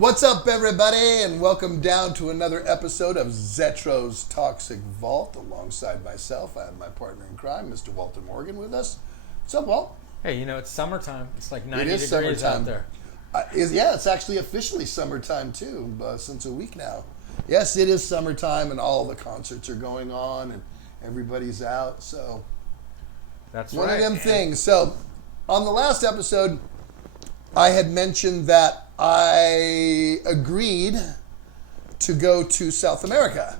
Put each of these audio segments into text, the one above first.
What's up, everybody, and welcome down to another episode of Zetro's Toxic Vault. Alongside myself, I have my partner in crime, Mr. Walter Morgan, with us. What's up, Walt? Hey, it's summertime. It's like 90 It is degrees summertime. out there. It's actually officially summertime, too, since a week now. Yes, it is summertime, and all the concerts are going on, and everybody's out, so... That's One right. of them things. So, on the last episode, I had mentioned that I agreed to go to South America,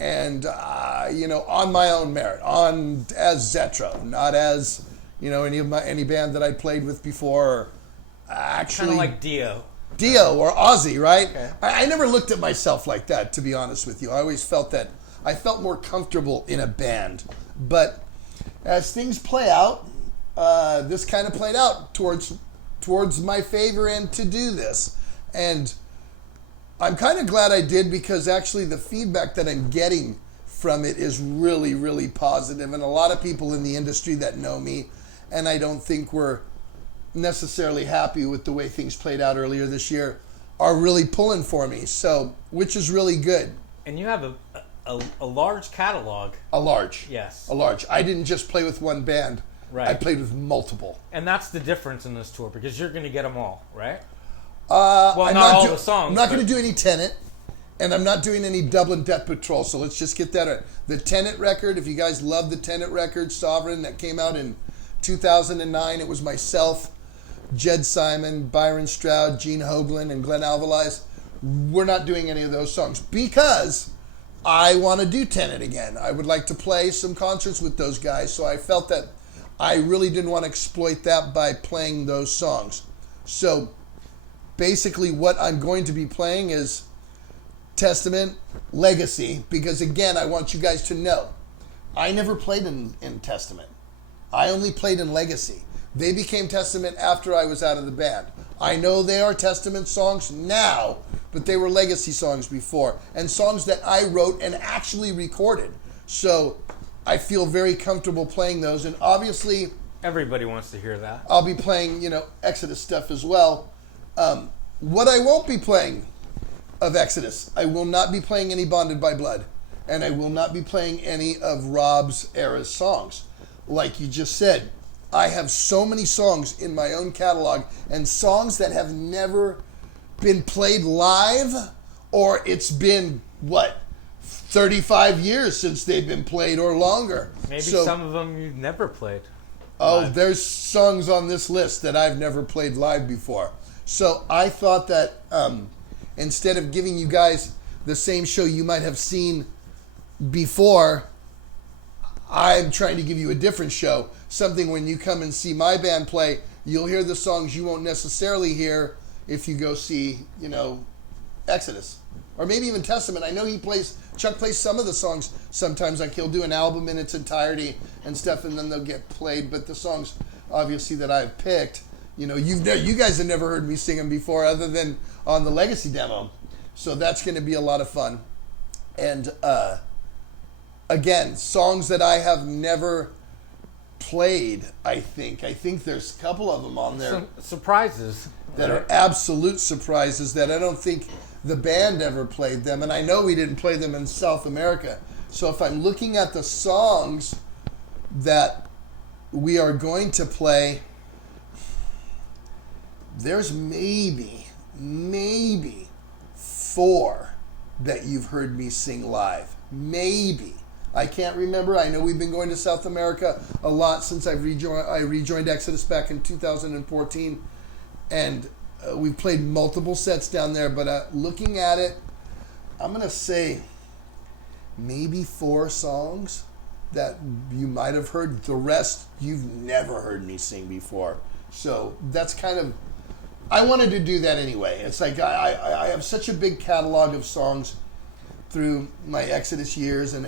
and on my own merit, as Zetro, not as any band that I played with before. Or actually, Kind of like Dio or Ozzy, right? Okay. I never looked at myself like that, to be honest with you. I always felt that I felt more comfortable in a band, but as things play out, this kind of played out towards my favor and to do this. And I'm kind of glad I did, because actually the feedback that I'm getting from it is really, really positive. And a lot of people in the industry that know me, and I don't think were necessarily happy with the way things played out earlier this year, are really pulling for me. So, which is really good. And you have a large catalog. A large. Yes. A large. I didn't just play with one band. Right. I played with multiple. And that's the difference in this tour, because you're going to get them all, right? Well, not all the songs. I'm not going to do any Tenet, and I'm not doing any Dublin Death Patrol, so let's just get that right. The Tenet record, if you guys love the Tenet record, Sovereign, that came out in 2009, it was myself, Jed Simon, Byron Stroud, Gene Hoglan, and Glenn Alvarez. We're not doing any of those songs, because I want to do Tenet again. I would like to play some concerts with those guys, so I felt that I really didn't want to exploit that by playing those songs. So basically what I'm going to be playing is Testament, Legacy, because again, I want you guys to know, I never played in Testament. I only played in Legacy. They became Testament after I was out of the band. I know they are Testament songs now, but they were Legacy songs before, and songs that I wrote and actually recorded. So I feel very comfortable playing those, and obviously Everybody wants to hear that. I'll be playing, Exodus stuff as well. What I won't be playing of Exodus, I will not be playing any Bonded by Blood, and I will not be playing any of Rob's era songs. Like you just said, I have so many songs in my own catalog, and songs that have never been played live, or it's been, 35 years since they've been played or longer. Maybe some of them you've never played. Oh, live. there's songs on this list that I've never played live before. So I thought that instead of giving you guys the same show you might have seen before, I'm trying to give you a different show. Something when you come and see my band play, you'll hear the songs you won't necessarily hear if you go see, Exodus. Or maybe even Testament. I know Chuck plays some of the songs sometimes, like he'll do an album in its entirety and stuff, and then they'll get played. But the songs, obviously, that I've picked, you guys have never heard me sing them before, other than on the Legacy demo. So that's going to be a lot of fun. And again, songs that I have never played. I think there's a couple of them on there. Some surprises. That are absolute surprises that I don't think the band ever played them, and I know we didn't play them in South America. So if I'm looking at the songs that we are going to play, there's maybe 4 that you've heard me sing live. Maybe. I can't remember. I know we've been going to South America a lot since I rejoined Exodus back in 2014. And we've played multiple sets down there, but looking at it, I'm going to say maybe 4 songs that you might have heard. The rest, you've never heard me sing before. So that's kind of, I wanted to do that anyway. It's like I have such a big catalog of songs through my Exodus years, and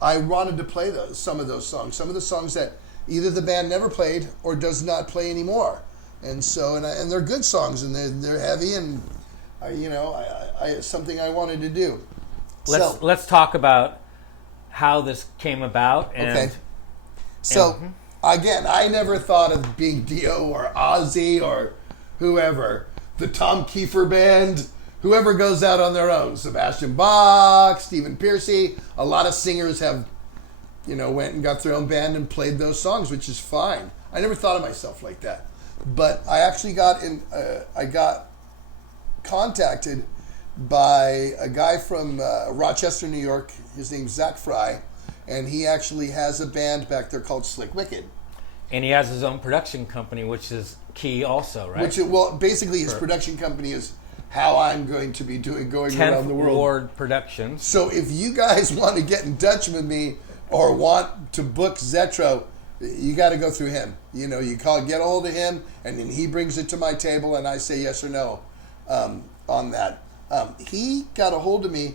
I wanted to play some of those songs. Some of the songs that either the band never played or does not play anymore, and so and they're good songs, and they're heavy, and it's something I wanted to do. Let's talk about how this came about. Okay. So again, I never thought of being Dio or Ozzy or whoever, the Tom Kiefer Band, whoever goes out on their own, Sebastian Bach, Stephen Pearcy, a lot of singers have, went and got their own band and played those songs, which is fine. I never thought of myself like that. But I actually got contacted by a guy from Rochester, New York. His name's Zach Fry, and he actually has a band back there called Slick Wicked. And he has his own production company, which is key also, right? Basically his production company is how I'm going to be going around the world. 10th Ward Productions. So if you guys want to get in touch with me or want to book Zetro, you got to go through him. You get a hold of him, and then he brings it to my table, and I say yes or no on that. He got a hold of me,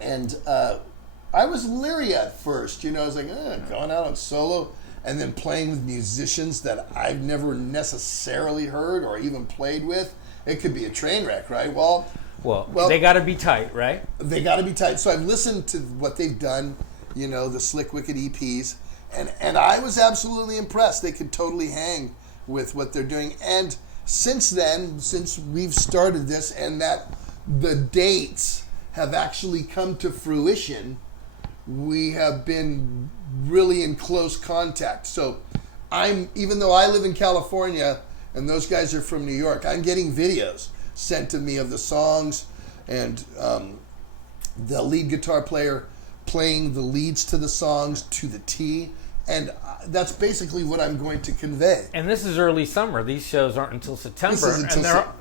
and I was leery at first. I was like, going out on solo, and then playing with musicians that I've never necessarily heard or even played with. It could be a train wreck, right? Well, they got to be tight, right? They got to be tight. So I've listened to what they've done, the Slick Wicked EPs, and I was absolutely impressed. They could totally hang with what they're doing. And since we've started this and that the dates have actually come to fruition, we have been really in close contact. So even though I live in California and those guys are from New York, I'm getting videos sent to me of the songs and the lead guitar player playing the leads to the songs to the T. And that's basically what I'm going to convey. And this is early summer. These shows aren't until September,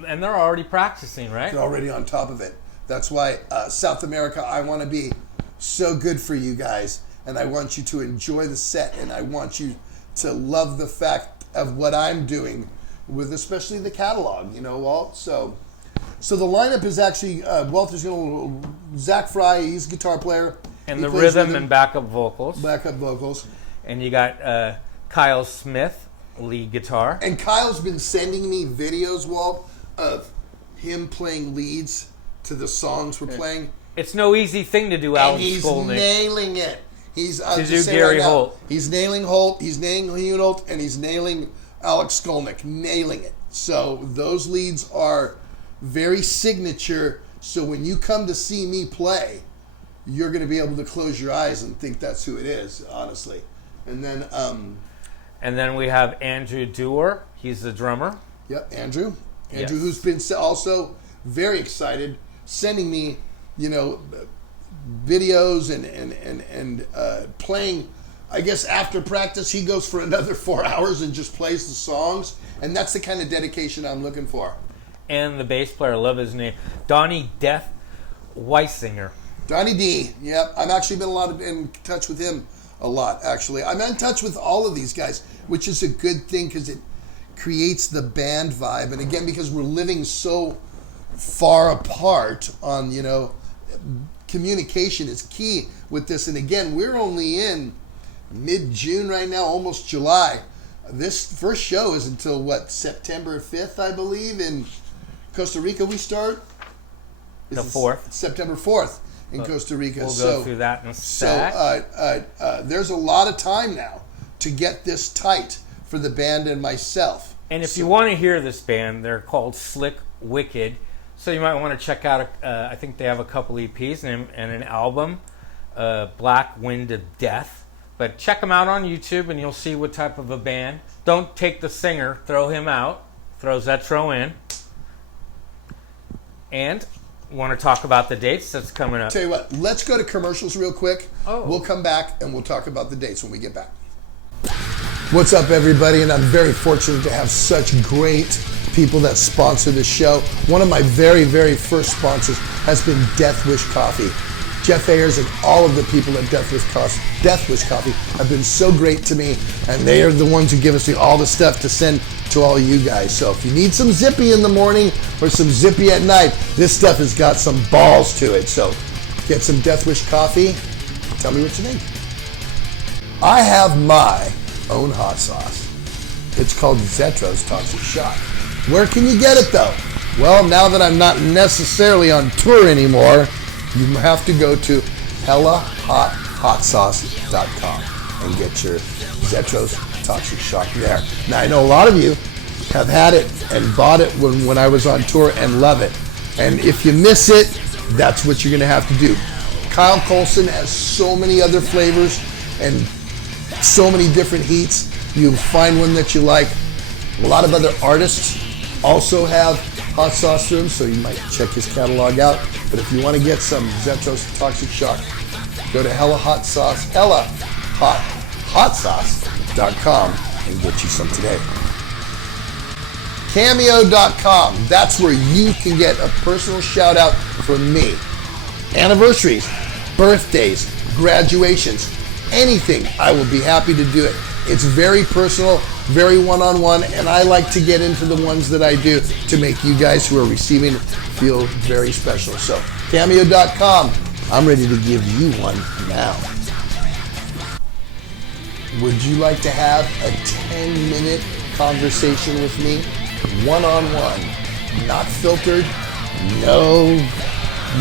and they're already practicing, right? They're already on top of it. That's why South America, I want to be so good for you guys, and I want you to enjoy the set, and I want you to love the fact of what I'm doing with especially the catalog, Walt. So the lineup is actually Walter's going to Zach Fry, he's a guitar player, and the rhythm and backup vocals. And you got Kyle Smith, lead guitar. And Kyle's been sending me videos, Walt, of him playing leads to the songs we're playing. It's no easy thing to do, Alex Skolnick. He's nailing it. He's to do Gary Holt. He's nailing Holt. He's nailing Holt, and he's nailing Alex Skolnick. Nailing it. So those leads are very signature. So when you come to see me play, you're going to be able to close your eyes and think that's who it is, honestly. And then we have Andrew Dewar. He's the drummer. Yep, Andrew, who's been also very excited, sending me, videos and playing. I guess after practice, he goes for another 4 hours and just plays the songs, and that's the kind of dedication I'm looking for. And the bass player, I love his name, Donnie Death Weisinger. Donnie D. Yep, I've actually been in touch with him a lot, actually. I'm in touch with all of these guys, which is a good thing because it creates the band vibe. And again, because we're living so far apart on, communication is key with this. And again, we're only in mid-June right now, almost July. This first show is until, September 5th, I believe, in Costa Rica we start? The 4th. September 4th. In Costa Rica. We'll go through that in a sec. So there's a lot of time now to get this tight for the band and myself. And if you want to hear this band, they're called Slick Wicked. So you might want to check out, I think they have a couple EPs and an album, Black Wind of Death. But check them out on YouTube and you'll see what type of a band. Don't take the singer, throw him out. Throw Zetro in. And want to talk about the dates that's coming up? Tell you what, let's go to commercials real quick. Oh. We'll come back and we'll talk about the dates when we get back. What's up, everybody? And I'm very fortunate to have such great people that sponsor this show. One of my very, very first sponsors has been Death Wish Coffee. Jeff Ayers and all of the people at Death Wish Coffee have been so great to me, and they are the ones who give us all the stuff to send to all you guys. So if you need some zippy in the morning or some zippy at night, this stuff has got some balls to it. So get some Death Wish Coffee. Tell me what you think. I have my own hot sauce. It's called Zetro's Toxic Shock. Where can you get it though? Well, now that I'm not necessarily on tour anymore, you have to go to HellaHotHotSauce.com and get your Zetro's Toxic Shock there. Now, I know a lot of you have had it and bought it when I was on tour and love it. And if you miss it, that's what you're going to have to do. Kyle Colson has so many other flavors and so many different heats. You'll find one that you like. A lot of other artists also have hot sauce to them, so you might check his catalog out. But if you want to get some Zetro's Toxic Shock, go to HellaHotSauce.com and get you some today. Cameo.com, that's where you can get a personal shout out from me. Anniversaries, birthdays, graduations, anything, I will be happy to do it. It's very personal, very one-on-one, and I like to get into the ones that I do to make you guys who are receiving feel very special. So, Cameo.com, I'm ready to give you one now. Would you like to have a 10-minute conversation with me? One-on-one, not filtered, no,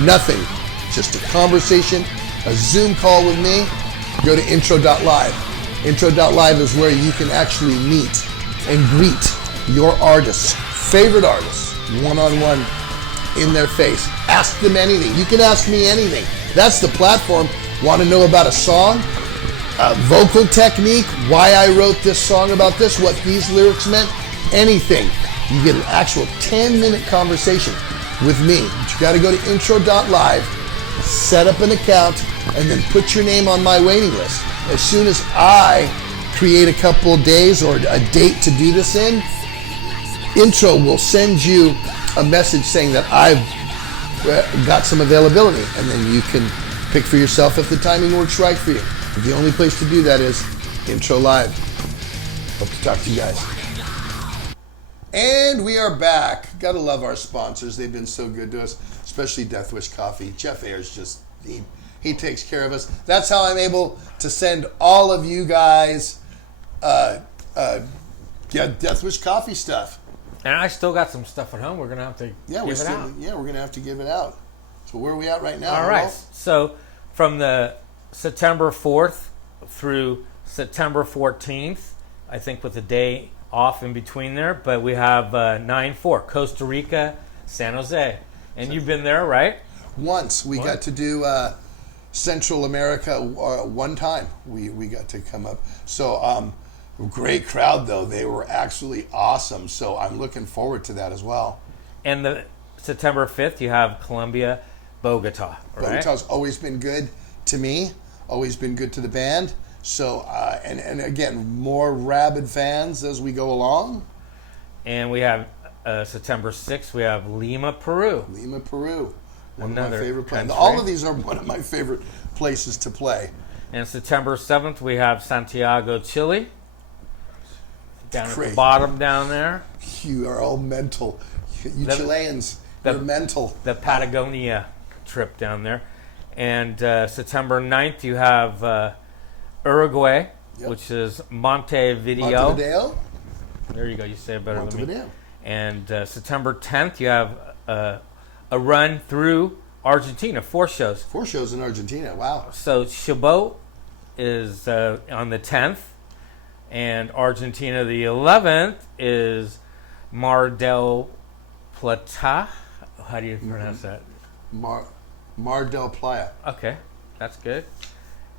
nothing. Just a conversation, a Zoom call with me. Go to intro.live. Intro.live is where you can actually meet and greet your artists, favorite artists, one-on-one in their face. Ask them anything. You can ask me anything. That's the platform. Want to know about a song? Vocal technique? Why I wrote this song about this? What these lyrics meant? Anything. You get an actual 10-minute conversation with me. But you got to go to intro.live, set up an account, and then put your name on my waiting list. As soon as I create a couple of days or a date to do this in, Intro will send you a message saying that I've got some availability, and then you can pick for yourself if the timing works right for you. But the only place to do that is Intro Live. Hope to talk to you guys. And we are back. Gotta love our sponsors. They've been so good to us, especially Death Wish Coffee. Jeff Ayers just, he takes care of us. That's how I'm able to send all of you guys Death Wish Coffee stuff. And I still got some stuff at home. We're going to have to give it out. Yeah, we're going to have to give it out. So where are we at right now? All right. So from the September 4th through September 14th, I think with a day off in between there, but we have 9/4, Costa Rica, San Jose. And you've been there, right? Once. We got to do Central America one time. We got to come up. So great crowd, though. They were actually awesome. So I'm looking forward to that as well. And the September 5th, you have Colombia, Bogota. Right? Bogota's always been good to me, always been good to the band. So, and again, more rabid fans as we go along. And we have September 6th, we have Lima, Peru. Lima, Peru. One Another of my favorite places. country. All of these are one of my favorite places to play. And September 7th, we have Santiago, Chile. Down Great. at the bottom down there. You are all mental. You Chileans, you're mental. The Patagonia trip down there. And September 9th, you have Uruguay, which is Montevideo. Montevideo? There you go. You say it better than me. Montevideo. And September 10th, you have a run through Argentina, 4 shows. 4 shows in Argentina. Wow. So Chabot is on the 10th, and Argentina the 11th is Mar del Plata. How do you pronounce that? Mar del Playa. Okay, that's good.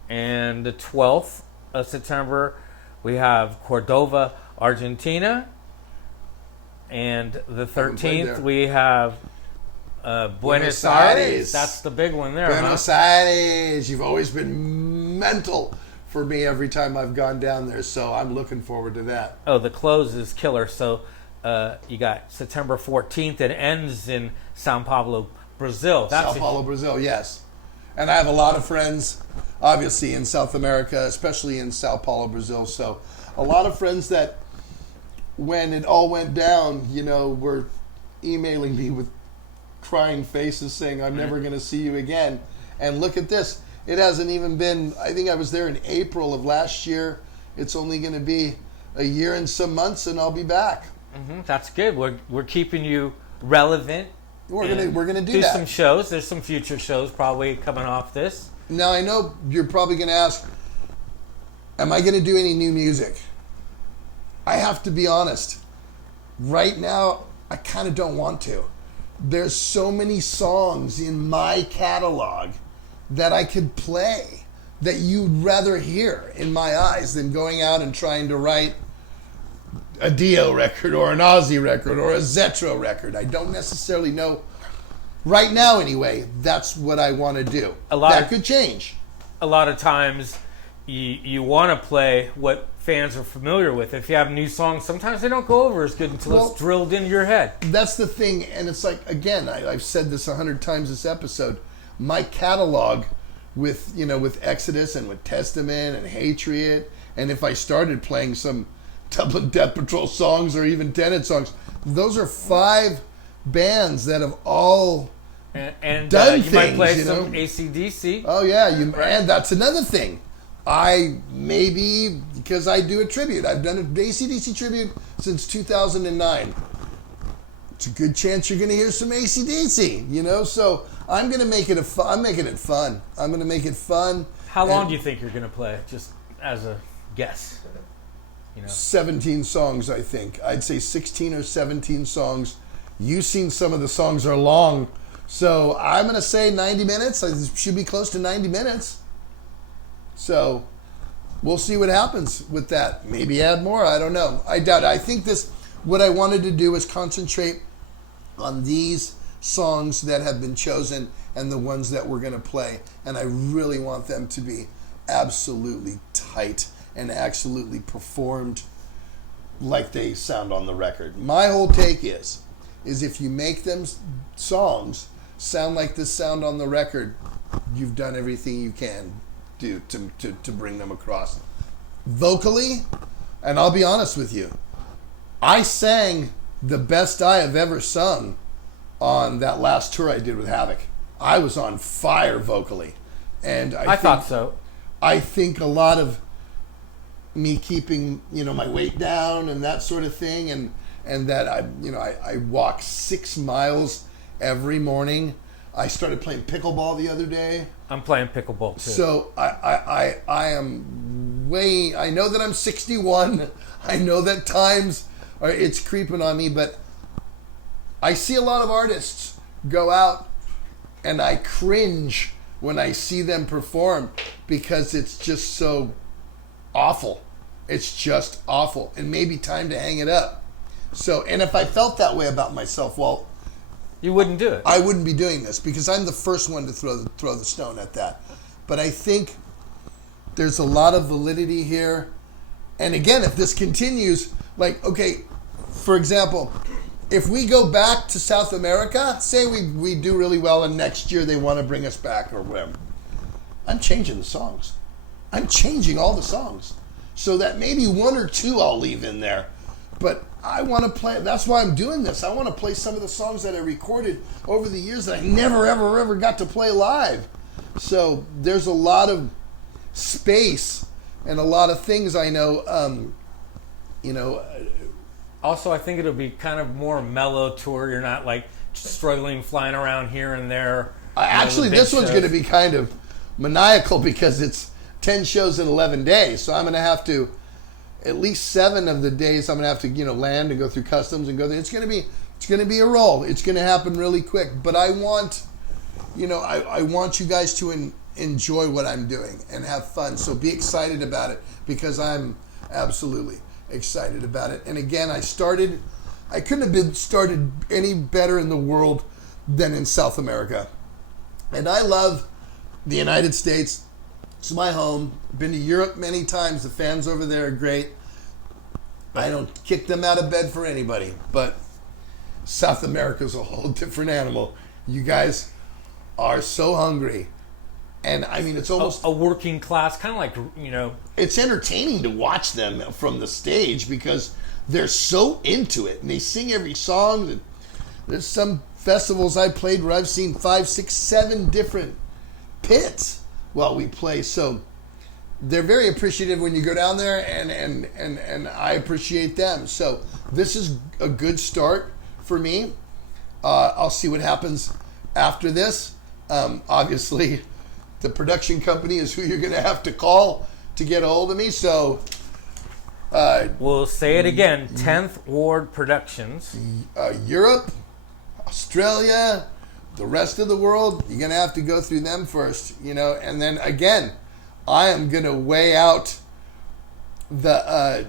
And the 12th of September, we have Cordova, Argentina. And the 13th, we have Buenos Aires. That's the big one there. Buenos Aires. You've always been mental for me every time I've gone down there, so I'm looking forward to that. Oh, the close is killer. So you got September 14th. It ends in Sao Paulo, Brazil. Sao Paulo, Brazil, yes. And I have a lot of friends, obviously, in South America, especially in Sao Paulo, Brazil. So a lot of friends that, when it all went down, were emailing me with crying faces saying, I'm never going to see you again. And look at this. It hasn't even been, I think I was there in April of last year. It's only going to be a year and some months, and I'll be back. Mm-hmm. That's good. We're keeping you relevant. We're gonna do that. Some shows. There's some future shows probably coming off this. Now I know you're probably gonna ask, am I gonna do any new music? I have to be honest. right now, I kind of don't want to. There's so many songs in my catalog that I could play that you'd rather hear, in my eyes, than going out and trying to write a Dio record or an Ozzy record or a Zetro record. I don't necessarily know. Right now, anyway, that's what I want to do. That could change. A lot of times, you want to play what fans are familiar with. If you have new songs, sometimes they don't go over as good until it's drilled into your head. That's the thing, and it's like, again, I've said this 100 times this episode. My catalog with Exodus and with Testament and Hatred, and if I started playing some Dublin Death Patrol songs or even Tenet songs, those are 5 bands that have all and done you things. Might play some AC/DC. Oh yeah, and that's another thing. Because I do a tribute. I've done an AC/DC tribute since 2009. It's a good chance you're going to hear some AC/DC. So I'm going to make it I'm making it fun. I'm going to make it fun. How long do you think you're going to play? Just as a guess. 17 songs, I think. I'd say 16 or 17 songs. You've seen some of the songs are long. So I'm going to say 90 minutes. It should be close to 90 minutes. So we'll see what happens with that. Maybe add more. I don't know. I doubt it. I think what I wanted to do is concentrate on these songs that have been chosen and the ones that we're going to play. And I really want them to be absolutely tight and absolutely performed like they sound on the record. My whole take is if you make them songs sound like this sound on the record, you've done everything you can do to bring them across. Vocally, and I'll be honest with you, I sang the best I have ever sung on that last tour I did with Havoc. I was on fire vocally. And I thought so. I think a lot of me keeping, my weight down and that sort of thing, and that I walk 6 miles every morning. I started playing pickleball the other day. I'm playing pickleball too. So I am way. I know that I'm 61. I know that it's creeping on me, but I see a lot of artists go out, and I cringe when I see them perform because it's just so awful. It's just awful. It may be time to hang it up. So, and if I felt that way about myself, well, you wouldn't do it. I wouldn't be doing this because I'm the first one to throw the stone at that. But I think there's a lot of validity here. And again, if this continues, like, okay, for example, if we go back to South America, say we do really well and next year they want to bring us back or whatever, I'm changing the songs. I'm changing all the songs. So that maybe 1 or 2 I'll leave in there. But I want to play, that's why I'm doing this. I want to play some of the songs that I recorded over the years that I never, ever, ever got to play live. So there's a lot of space and a lot of things I know, Also, I think it'll be kind of more mellow tour. You're not like struggling flying around here and there. Actually, this one's going to be kind of maniacal because it's 10 shows in 11 days. So I'm going to have to, at least 7 of the days, I'm going to have to, land and go through customs and go there. It's going to be a roll. It's going to happen really quick. But I want, I want you guys to enjoy what I'm doing and have fun. So be excited about it because I'm absolutely excited about it. And again, I couldn't have been started any better in the world than in South America. And I love the United States. It's my home. Been to Europe many times. The fans over there are great. I don't kick them out of bed for anybody, but South America's a whole different animal. You guys are so hungry. And I mean, it's almost a working class, kind of like, it's entertaining to watch them from the stage because they're so into it and they sing every song. There's some festivals I played where I've seen 5, 6, 7 different pits while we play. So they're very appreciative when you go down there, and I appreciate them. So this is a good start for me. I'll see what happens after this. Obviously, the production company is who you're going to have to call to get a hold of me. So We'll say it again. 10th Ward Productions. Europe, Australia, the rest of the world, you're going to have to go through them first, and then again, I am going to weigh out the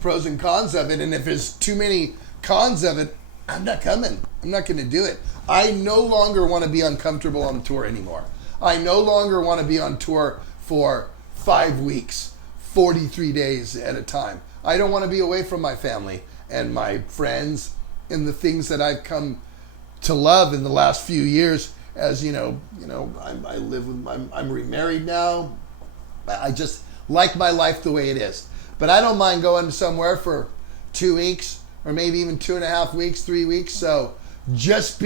pros and cons of it, and if there's too many cons of it, I'm not coming. I'm not going to do it. I no longer want to be uncomfortable on tour anymore. I no longer want to be on tour for 5 weeks, 43 days at a time. I don't want to be away from my family and my friends and the things that I've come to love in the last few years. As I live with I'm remarried now. I just like my life the way it is. But I don't mind going somewhere for 2 weeks or maybe even 2.5 weeks, 3 weeks. So just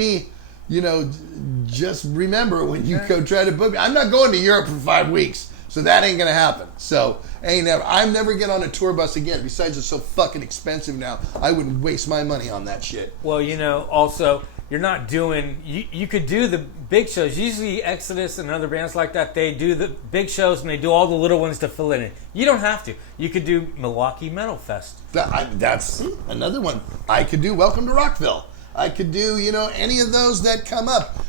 just remember when you go try to book me. I'm not going to Europe for 5 weeks. So that ain't gonna happen. So I'm never get on a tour bus again. Besides, it's so fucking expensive now. I wouldn't waste my money on that shit. Well, also you're not doing. You could do the big shows. Usually, Exodus and other bands like that, they do the big shows and they do all the little ones to fill it in. You don't have to. You could do Milwaukee Metal Fest. That's another one. I could do Welcome to Rockville. I could do any of those that come up.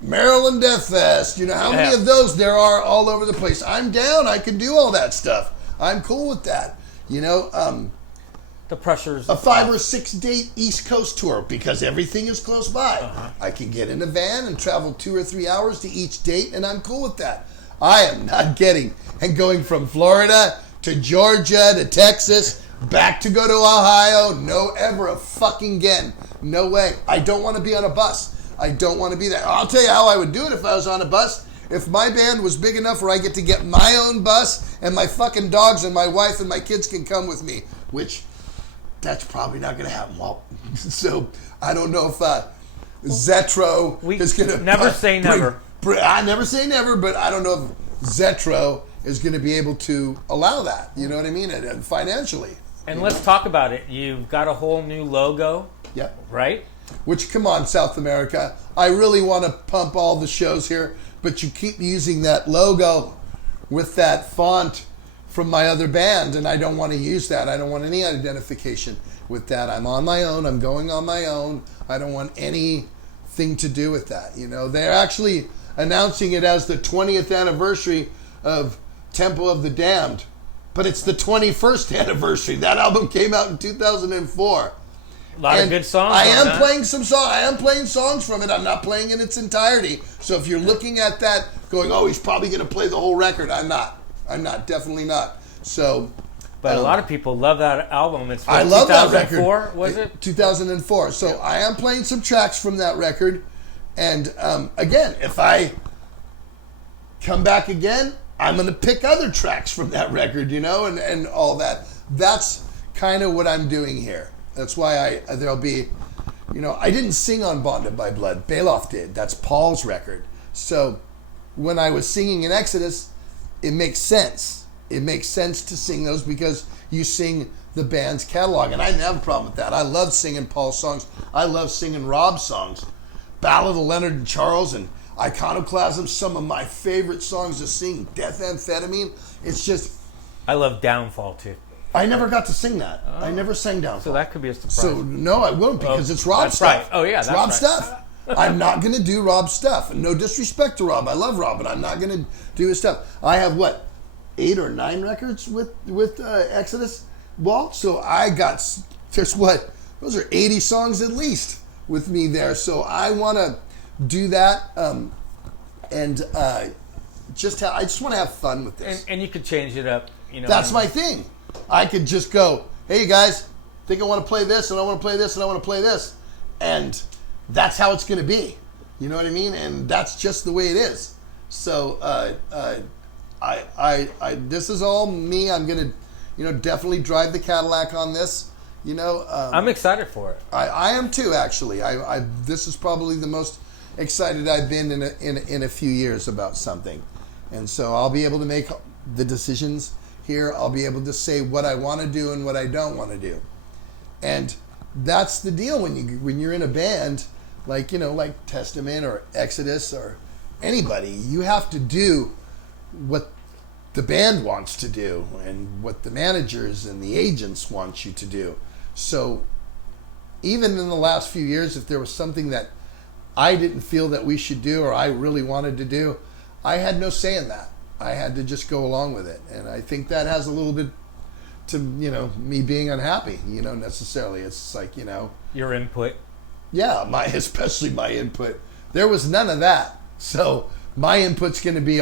Maryland Death Fest, how many of those there are all over the place. I'm down. I can do all that stuff. I'm cool with that. The pressures. A 5 or 6 date East Coast tour because everything is close by. Uh-huh. I can get in a van and travel 2 or 3 hours to each date, and I'm cool with that. I am not going from Florida to Georgia to Texas back to go to Ohio. No, ever a fucking again. No way. I don't want to be on a bus. I don't want to be there. I'll tell you how I would do it if I was on a bus. If my band was big enough where I get to get my own bus and my fucking dogs and my wife and my kids can come with me, which that's probably not going to happen. Well, so I don't know if Zetro is going to... Never say never. I never say never, but I don't know if Zetro is going to be able to allow that. You know what I mean? And financially. And let's talk about it. You've got a whole new logo. Yep. Right? Which, come on, South America. I really want to pump all the shows here, but you keep using that logo with that font from my other band, and I don't want to use that. I don't want any identification with that. I'm on my own. I'm going on my own. I don't want anything to do with that. They're actually announcing it as the 20th anniversary of Temple of the Damned, but it's the 21st anniversary. That album came out in 2004. A lot of good songs. I am playing some songs. I am playing songs from it. I'm not playing in its entirety. So if you're looking at that, going, "Oh, he's probably going to play the whole record," I'm not. I'm not. Definitely not. So. But a lot of people love that album. It's from I love that record. Was it 2004? So I am playing some tracks from that record, and again, if I come back again, I'm going to pick other tracks from that record, and all that. That's kind of what I'm doing here. That's why there'll be, I didn't sing on Bonded by Blood. Bailoff did. That's Paul's record. So when I was singing in Exodus, it makes sense. It makes sense to sing those because you sing the band's catalog. And I didn't have a problem with that. I love singing Paul's songs. I love singing Rob's songs. Ballad of Leonard and Charles and Iconoclasm, some of my favorite songs to sing. Death Amphetamine. It's just... I love Downfall, too. I never got to sing that. Oh. I never sang Downfall. So that could be a surprise. So, no, I won't because it's Rob's stuff. Right. Oh, yeah, it's Rob's stuff. I'm not going to do Rob's stuff. No disrespect to Rob. I love Rob, but I'm not going to do his stuff. I have, 8 or 9 records with Exodus? Well, so I got, those are 80 songs at least with me there. So I want to do that and I just want to have fun with this. And you could change it up. That's my thing. I could just go, "Hey guys, think I want to play this, and I want to play this, and I want to play this," and that's how it's going to be. You know what I mean? And that's just the way it is. So this is all me. I'm going to, definitely drive the Cadillac on this. I'm excited for it. I am too. Actually, this is probably the most excited I've been in a few years about something, and so I'll be able to make the decisions. Here, I'll be able to say what I want to do and what I don't want to do, and that's the deal when you're in a band like Testament or Exodus or anybody. You have to do what the band wants to do and what the managers and the agents want you to do. So even in the last few years, if there was something that I didn't feel that we should do or I really wanted to do, I had no say in that. I had to just go along with it. And I think that has a little bit to, me being unhappy, necessarily. It's like, Your input. yeah, especially my input. There was none of that. So my input's going to be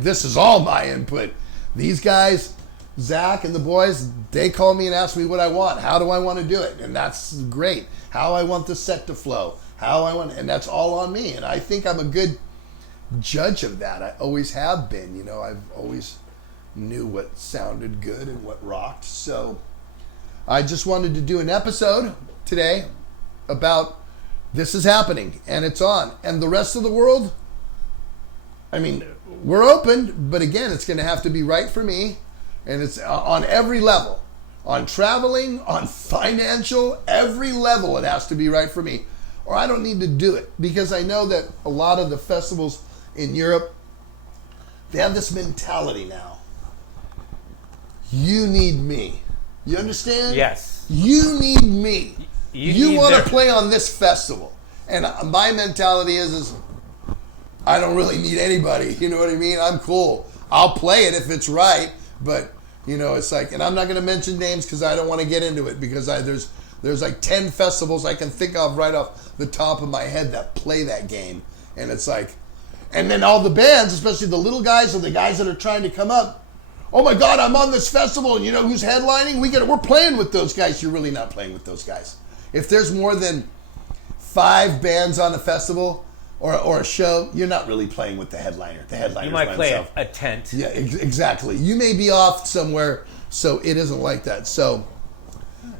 this is all my input. These guys, Zach and the boys, they call me and ask me what I want. How do I want to do it? And that's great. How I want the set to flow. And that's all on me. And I think I'm a good judge of that. I always have been. I've always knew what sounded good and what rocked. So I just wanted to do an episode today about this is happening and it's on. And the rest of the world, we're open, but again, it's going to have to be right for me. And it's on every level. On traveling, on financial, every level it has to be right for me. Or I don't need to do it. Because I know that a lot of the festivals in Europe, they have this mentality now. You need me. You understand? Yes. You need me. You want to their- play on this festival. And my mentality is I don't really need anybody. You know what I mean? I'm cool. I'll play it if it's right. But, it's like, and I'm not going to mention names because I don't want to get into it because there's like 10 festivals I can think of right off the top of my head that play that game. And it's like, and then all the bands, especially the little guys or the guys that are trying to come up, oh my God, I'm on this festival and you know who's headlining? We're playing with those guys. You're really not playing with those guys. If there's more than 5 bands on a festival, or a show, you're not really playing with the headliner. The headliner. You might by play himself. a tent. Yeah, exactly. You may be off somewhere, so it isn't like that. So,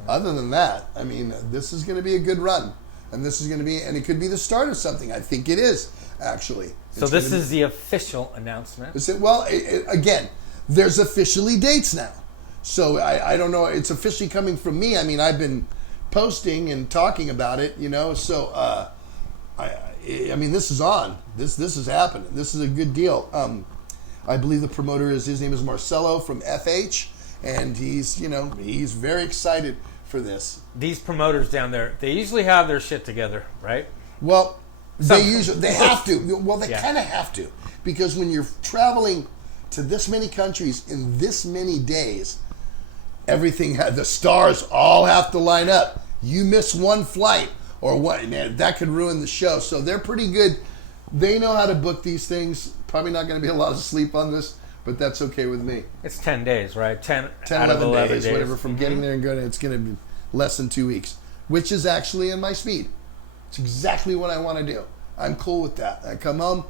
other than that, this is going to be a good run, and it could be the start of something. I think it is actually. So this is the official announcement. Is it? Well, again, there's officially dates now, so I don't know. It's officially coming from me. I've been posting and talking about it, So. This is on. This is happening. This is a good deal. I believe the promoter his name is Marcelo from FH, and he's very excited for this. These promoters down there, they usually have their shit together, right? Well, they have to. Well, they Yeah. kind of have to because when you're traveling to this many countries in this many days, the stars all have to line up. You miss one flight. Or what? Man, that could ruin the show. So they're pretty good. They know how to book these things. Probably not going to be a lot of sleep on this, but that's okay with me. It's 10 days, right? 10 10, out of 11 days. Whatever, from getting there and going, it's going to be less than 2 weeks, which is actually in my speed. It's exactly what I want to do. I'm cool with that. I come home.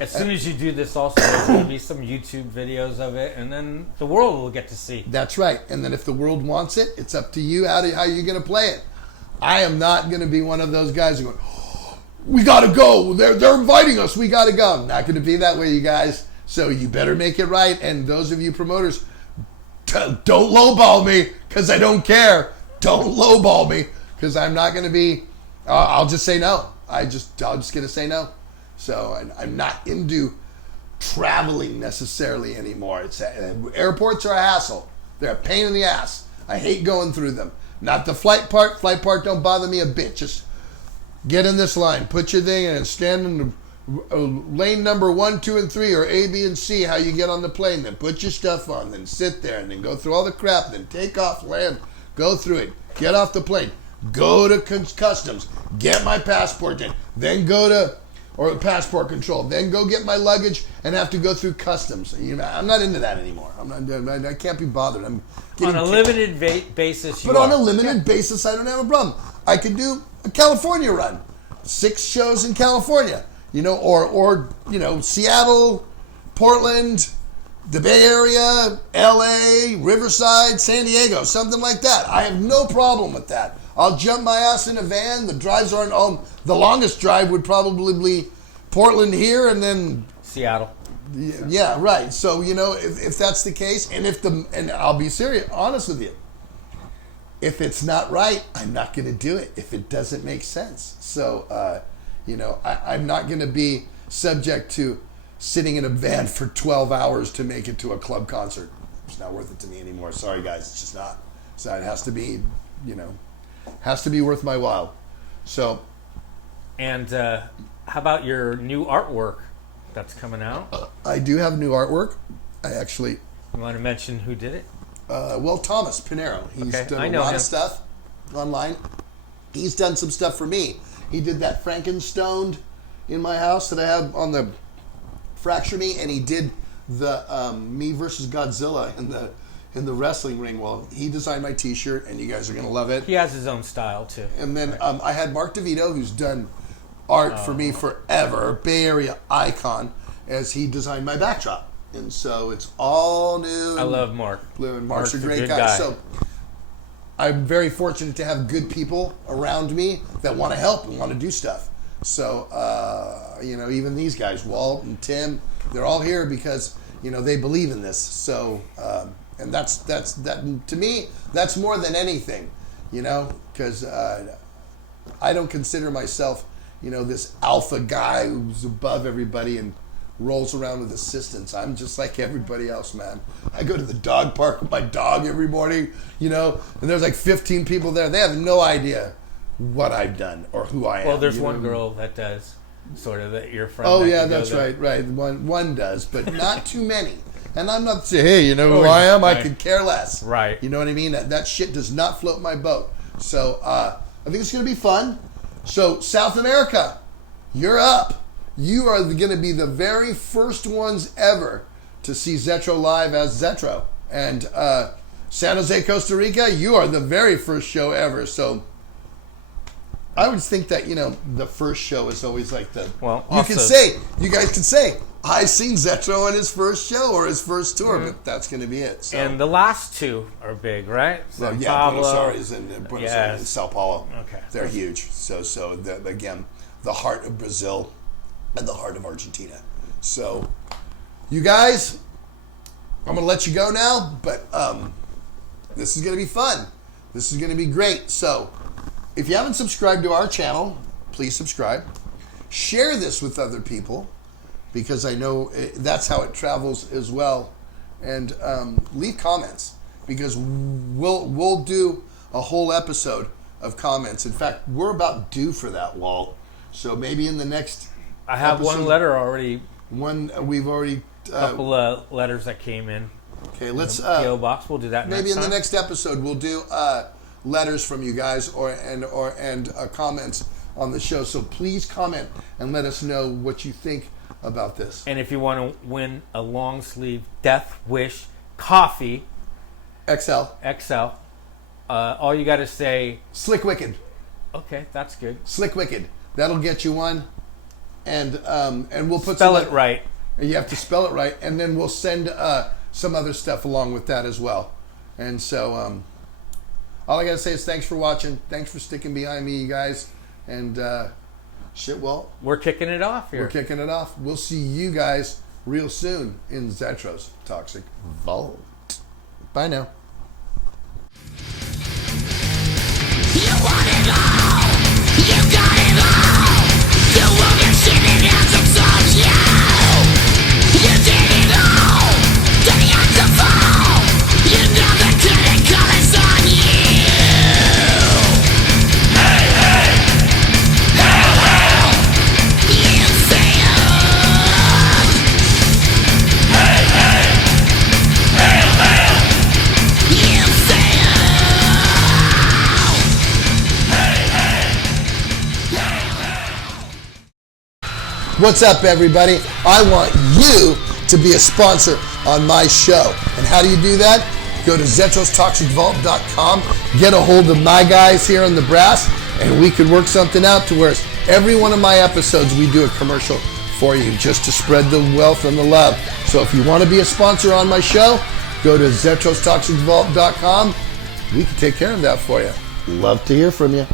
As soon as you do this also, there's going to be some YouTube videos of it, and then the world will get to see. That's right. And then if the world wants it, it's up to you how you're going to play it. I am not going to be one of those guys who go, we got to go. They're inviting us. We got to go. I'm not going to be that way, you guys. So you better make it right. And those of you promoters, don't lowball me because I don't care. Don't lowball me because I'm not going to be. I'll just say no. I'm just going to say no. So I'm not into traveling necessarily anymore. Airports are a hassle. They're a pain in the ass. I hate going through them. Not the flight part. Flight part don't bother me a bit. Just get in this line, put your thing in, and stand in the lane number 1, 2, and 3, or A, B, and C. How you get on the plane? Then put your stuff on. Then sit there, and then go through all the crap. Then take off, land, go through it, get off the plane, go to customs, get my passport in, then go to passport control, then go get my luggage and have to go through customs. I'm not into that anymore. I can't be bothered. I'm on a limited basis. But on a limited basis, I don't have a problem. I could do a California run, 6 shows in California, or Seattle, Portland, the Bay Area, LA, Riverside, San Diego, something like that. I have no problem with that. I'll jump my ass in a van. The drives aren't the longest drive would probably be Portland here and then Seattle. Yeah, right. So, if that's the case, and I'll be honest with you, if it's not right, I'm not going to do it if it doesn't make sense. So, I'm not going to be subject to sitting in a van for 12 hours to make it to a club concert. It's not worth it to me anymore. Sorry, guys. It's just not. So it has to be, has to be worth my while. So. And how about your new artwork that's coming out? I do have new artwork. You want to mention who did it? Thomas Pinero. He's done a lot of stuff online. He's done some stuff for me. He did that Frankenstone in my house that I have on the Fracture Me, and he did the me versus Godzilla in the wrestling ring. Well, he designed my T-shirt, and you guys are gonna love it. He has his own style too. And then I had Mark DeVito, who's done art for me forever, Bay Area icon, as he designed my backdrop. And so it's all new. I love Mark. And Mark's a great guy. So I'm very fortunate to have good people around me that want to help and want to do stuff. So, even these guys, Walt and Tim, they're all here because, they believe in this. So, and that's to me, that's more than anything, because I don't consider myself, this alpha guy who's above everybody and rolls around with assistants. I'm just like everybody else, man. I go to the dog park with my dog every morning, and there's like 15 people there. They have no idea what I've done or who I am. Well, there's one girl that does, sort of, that your friend. Oh, yeah, that's right. One does, but not too many. And I'm not saying, hey, you know who I am? I could care less. Right. You know what I mean? That shit does not float my boat. So I think it's going to be fun. So South America, you're up. You are going to be the very first ones ever to see Zetro live as Zetro. And San Jose, Costa Rica, you are the very first show ever. So I would think that, the first show is always like the... Well, you guys can say, I've seen Zetro on his first show or his first tour, but that's going to be it. So. And the last two are big, right? Well, Buenos Aires and Buenos Aires and Sao Paulo. Okay. They're huge. Again, the heart of Brazil and the heart of Argentina. So, you guys, I'm going to let you go now, but this is going to be fun. This is going to be great. So, if you haven't subscribed to our channel, please subscribe. Share this with other people, because I know that's how it travels as well. And leave comments, because we'll do a whole episode of comments. In fact, we're about due for that, Walt. So maybe in the next I have episode, one letter already. We've already... A couple of letters that came in. Okay, let's... PO box. We'll do that maybe next in time. the next episode, we'll do letters from you guys and comments on the show. So please comment and let us know what you think about this. And if you want to win a long sleeve Death Wish coffee XL, all you got to say, Slick Wicked. Okay, that's good. Slick Wicked. That'll get you one. And we'll put spell it right. You have to spell it right, and then we'll send some other stuff along with that as well. And so all I gotta say is thanks for watching. Thanks for sticking behind me, you guys. And Walt, we're kicking it off here. We're kicking it off. We'll see you guys real soon in Zetro's Toxic Vault. Bye now. You want it all. You got it all. The world is shitting out of souls, you. You did it all. Then you had to fall. You know the curtain colors on you. Hey, hey. Hail, hail. You failed. Hey, hey. Hail, hail. You failed. Hey, hey. Hail, hail. What's up, everybody? I want you to be a sponsor on my show. And how do you do that? Go to ZetrosToxicVault.com, get a hold of my guys here in the brass, and we could work something out to where every one of my episodes we do a commercial for you just to spread the wealth and the love. So if you want to be a sponsor on my show, go to ZetrosToxicVault.com. We can take care of that for you. Love to hear from you.